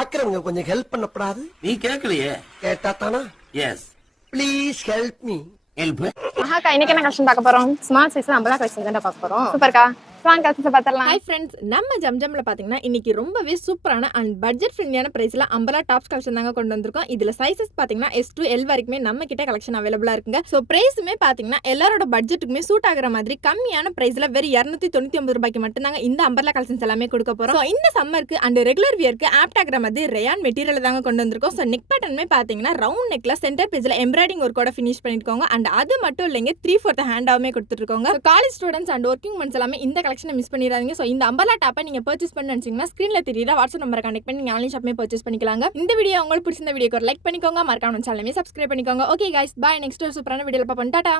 பாக்குறவங்க கொஞ்சம் ஹெல்ப் பண்ணப்படாது. நீ கேட்கலையே. கேட்டா தானா? Yes. Please help me. Help. மகாக்கா இன்னைக்கு என்ன கலெக்ஷன் பார்க்க போறோம்? ஸ்மால் சைஸ் அம்பலா கலெக்ஷன் தான் பார்க்க போறோம். சூப்பர்க்கா. வாங்க கலெக்ஷன் பார்த்தறலாம். ஹாய் ஃப்ரெண்ட்ஸ், நம்ம ஜம்ஜம்ல பாத்தீங்கன்னா இன்னைக்கு ரொம்பவே சூப்பரான அண்ட் பட்ஜெட் ஃப்ரெண்ட்லியான பிரைஸ்ல அம்பலா டாப்ஸ் கலெக்ஷன் தாங்க கொண்டு வந்திருக்கோம். இதுல சைஸஸ் பாத்தீங்கன்னா S to L வரைக்குமே நம்ம கிட்ட கலெக்ஷன் அவைலபிளா இருக்குங்க. சோ பிரைஸுமே பாத்தீங்கன்னா எல்லாரோட பட்ஜெட்டுக்குமே சூட் ஆகுற மாதிரி கம்மியான பிரைஸ்ல வெறும் 299 ரூபாய்க்கு மட்டும் தாங்க இந்த அம்பர்லா கலெக்ஷன்ஸ் எல்லாமே கொடுக்க போறோம். சோ இந்த சம்மருக்கு அண்ட் ரெகுலர் வியருக்கு ஆப்ட் ஆகுற மாதிரி ரயான் மெட்டீரியல் தாங்க கொண்டு வந்திருக்கோம். சோ நெக் பேட்டர்னுமே பாத்தீங்கன்னா ரவுண்ட் நெக்ல சென்டர் பேஜ்ல எம்ப்ராய்டிங் ஒர்க்கோட ஃபினிஷ் பண்ணிருக்கோங்க. அண்ட் அது மட்டும் இல்லைங்க 3/4 ஹேண்டாவுமே கொடுத்துருக்கோங்க. College students and working mens எல்லாமே இந்த கலெக்ஷனை மிஸ் பண்ணிடாதீங்க. சோ இந்த அம்பர்லா டாப்பை நீங்க பர்ச்சேஸ் பண்ண நினைச்சீங்கன்னா ஸ்கிரீன்ல தெரியுற வாட்ஸ்அப் நம்பரை கனெக்ட் பண்ணி நீங்க ஆன்லைன் ஷாப்மே பர்ச்சேஸ் பண்ணிக்கலாங்க. இந்த வீடியோ உங்களுக்கு பிடிச்சிருந்த வீடியோக்கு ஒரு லைக் பண்ணிக்கோங்க, மறக்காம சேனலையும் சப்ஸ்கிரைப் பண்ணிக்கோங்க. Okay guys, by. நெக்ஸ்ட் ஒரு சூப்பரான வீடியோல பாப்போம். டாடா.